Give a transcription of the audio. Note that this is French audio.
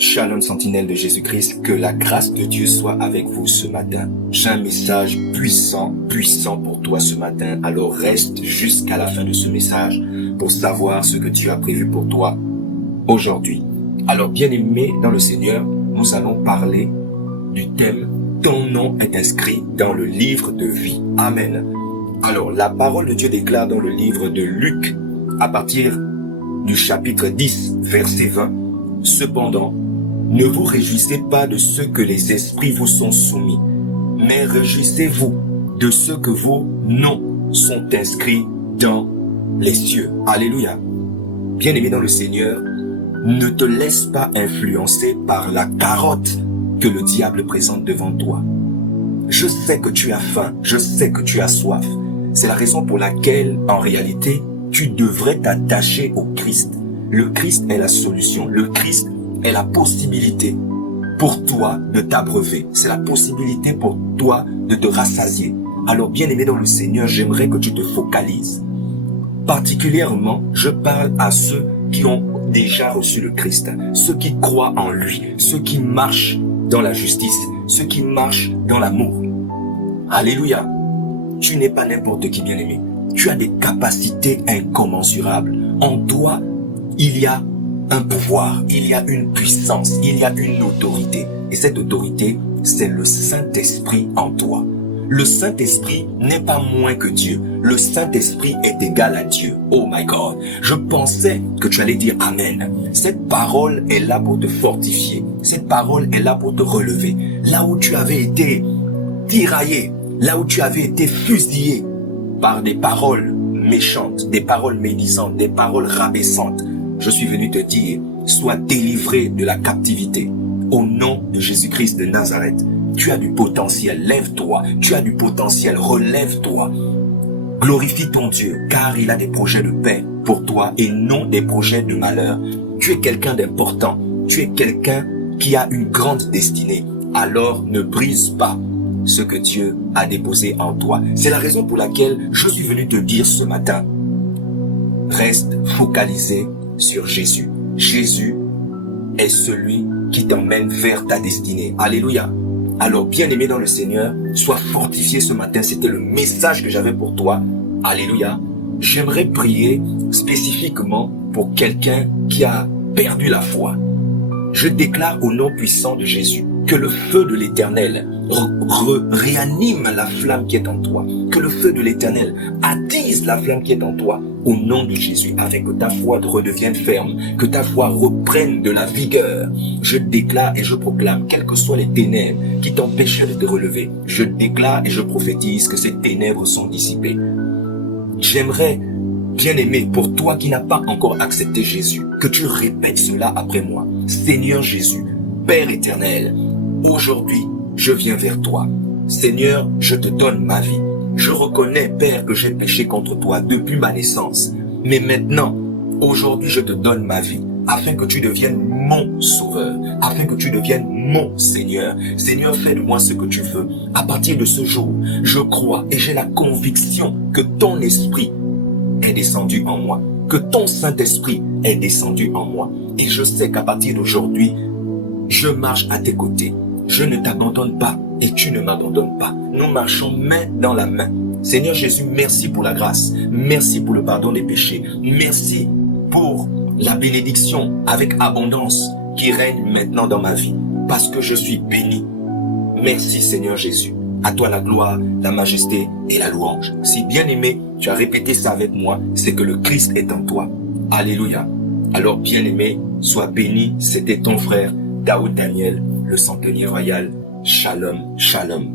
Shalom sentinelle de Jésus-Christ, que la grâce de Dieu soit avec vous ce matin. J'ai un message puissant pour toi ce matin. Alors reste jusqu'à la fin de ce message pour savoir ce que Dieu a prévu pour toi aujourd'hui. Alors bien-aimé dans le Seigneur, nous allons parler du thème « Ton nom est inscrit dans le livre de vie ». Amen. Alors la parole de Dieu déclare dans le livre de Luc, à partir du chapitre 10, verset 20, « Cependant, ne vous réjouissez pas de ce que les esprits vous sont soumis, mais réjouissez-vous de ce que vos noms sont inscrits dans les cieux. » Alléluia. Bien-aimé dans le Seigneur, ne te laisse pas influencer par la carotte que le diable présente devant toi. Je sais que tu as faim, je sais que tu as soif. C'est la raison pour laquelle, en réalité, tu devrais t'attacher au Christ. Le Christ est la solution. Le Christ est la possibilité pour toi de t'abreuver. C'est la possibilité pour toi de te rassasier. Alors, bien-aimé dans le Seigneur, j'aimerais que tu te focalises. Particulièrement, je parle à ceux qui ont déjà reçu le Christ, ceux qui croient en lui, ceux qui marchent dans la justice, ceux qui marchent dans l'amour. Alléluia. Tu n'es pas n'importe qui, bien-aimé. Tu as des capacités incommensurables. En toi, il y a un pouvoir, il y a une puissance, il y a une autorité. Et cette autorité, c'est le Saint-Esprit en toi. Le Saint-Esprit n'est pas moins que Dieu. Le Saint-Esprit est égal à Dieu. Oh my God. Je pensais que tu allais dire Amen. Cette parole est là pour te fortifier. Cette parole est là pour te relever. Là où tu avais été tiraillé, là où tu avais été fusillé par des paroles méchantes, des paroles médisantes, des paroles rabaissantes, je suis venu te dire, sois délivré de la captivité. Au nom de Jésus-Christ de Nazareth, tu as du potentiel, lève-toi. Tu as du potentiel, relève-toi. Glorifie ton Dieu, car il a des projets de paix pour toi et non des projets de malheur. Tu es quelqu'un d'important. Tu es quelqu'un qui a une grande destinée. Alors ne brise pas ce que Dieu a déposé en toi. C'est la raison pour laquelle je suis venu te dire ce matin, reste focalisé sur Jésus. Jésus est celui qui t'emmène vers ta destinée. Alléluia. Alors, bien-aimé dans le Seigneur, sois fortifié ce matin. C'était le message que j'avais pour toi. Alléluia. J'aimerais prier spécifiquement pour quelqu'un qui a perdu la foi. Je déclare au nom puissant de Jésus que le feu de l'Éternel réanime la flamme qui est en toi. Que le feu de l'Éternel attise la flamme qui est en toi. Au nom de Jésus, afin que ta foi redevienne ferme, que ta foi reprenne de la vigueur. Je déclare et je proclame, quelles que soient les ténèbres qui t'empêchaient de te relever, je déclare et je prophétise que ces ténèbres sont dissipées. J'aimerais, bien-aimé, pour toi qui n'as pas encore accepté Jésus, que tu répètes cela après moi. Seigneur Jésus, Père éternel, aujourd'hui, je viens vers toi. Seigneur, je te donne ma vie. Je reconnais, Père, que j'ai péché contre toi depuis ma naissance. Mais maintenant, aujourd'hui, je te donne ma vie, afin que tu deviennes mon sauveur, afin que tu deviennes mon Seigneur. Seigneur, fais de moi ce que tu veux. À partir de ce jour, je crois et j'ai la conviction que ton esprit est descendu en moi, que ton Saint-Esprit est descendu en moi. Et je sais qu'à partir d'aujourd'hui, je marche à tes côtés. Je ne t'abandonne pas et tu ne m'abandonnes pas. Nous marchons main dans la main. Seigneur Jésus, merci pour la grâce. Merci pour le pardon des péchés. Merci pour la bénédiction avec abondance qui règne maintenant dans ma vie. Parce que je suis béni. Merci Seigneur Jésus. À toi la gloire, la majesté et la louange. Si bien aimé, tu as répété ça avec moi, c'est que le Christ est en toi. Alléluia. Alors bien aimé, sois béni. C'était ton frère Daoud Daniel, le centenier royal. Shalom, shalom.